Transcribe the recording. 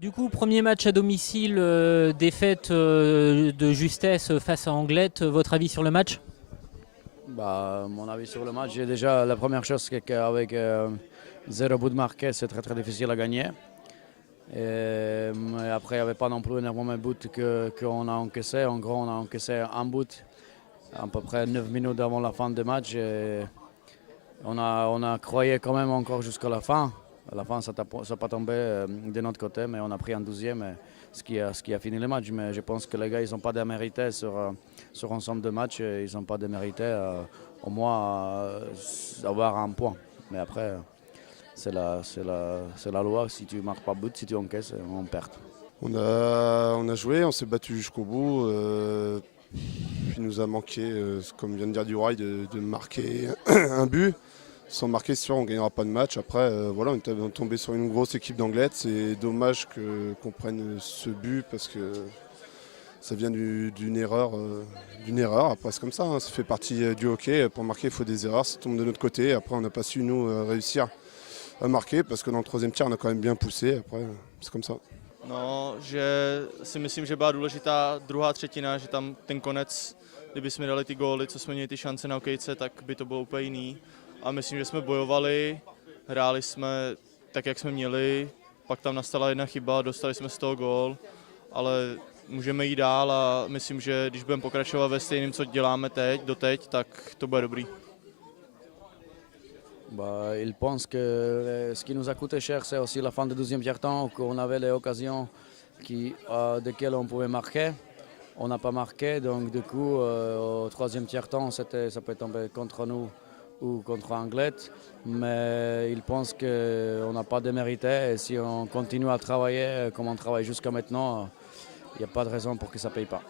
Du coup, premier match à domicile, défaite de justesse face à Anglette. Votre avis sur le match? Bah, mon avis sur le match, j'ai déjà la première chose, c'est qu'avec zéro but marqué, c'est très très difficile à gagner. Mais après, il n'y avait pas non plus énormément de buts qu'on a encaissé. En gros, on a encaissé un but à peu près 9 minutes avant la fin du match. Et on a croyé quand même encore jusqu'à la fin. À la fin, ça n'a pas tombé de notre côté, mais on a pris un douzième, ce qui a fini le match. Mais je pense que les gars, ils n'ont pas démérité sur l'ensemble de match. Ils n'ont pas démérité au moins avoir un point. Mais après, c'est la loi. Si tu ne marques pas but, si tu encaisses, on perd. On a joué, on s'est battu jusqu'au bout. Il nous a manqué, comme vient de dire Duroy, de marquer un but. Sans marquer, c'est sûr, on ne gagnera pas de match. Après, voilà, on est tombé sur une grosse équipe d'Angleterre. C'est dommage qu'on prenne ce but parce que ça vient d'une erreur. Après, c'est comme ça, hein, ça fait partie du hockey. Pour marquer, il faut des erreurs. Ça tombe de notre côté. Après, on n'a pas su, nous, réussir à marquer parce que dans le troisième tiers, on a quand même bien poussé. Après, c'est comme ça. No, že si myslím, že byla důležitá druhá třetina, že tam ten konec, kdyby jsme dali ty góly, co jsme měli ty šance na hokejce, tak by to bylo úplně jiný. A myslím, že jsme bojovali, hráli jsme tak, jak jsme měli, pak tam nastala jedna chyba, dostali jsme z toho gól, ale můžeme jít dál a myslím, že když budeme pokračovat ve stejném, co děláme doteď, tak to bude dobrý. Bah, il pense que ce qui nous a coûté cher, c'est aussi la fin du deuxième tiers-temps, qu'on avait les occasions desquelles on pouvait marquer. On n'a pas marqué, donc du coup, au troisième tiers-temps, ça peut tomber contre nous ou contre Anglet. Mais il pense qu'on n'a pas démérité et si on continue à travailler comme on travaille jusqu'à maintenant, il n'y a pas de raison pour que ça ne paye pas.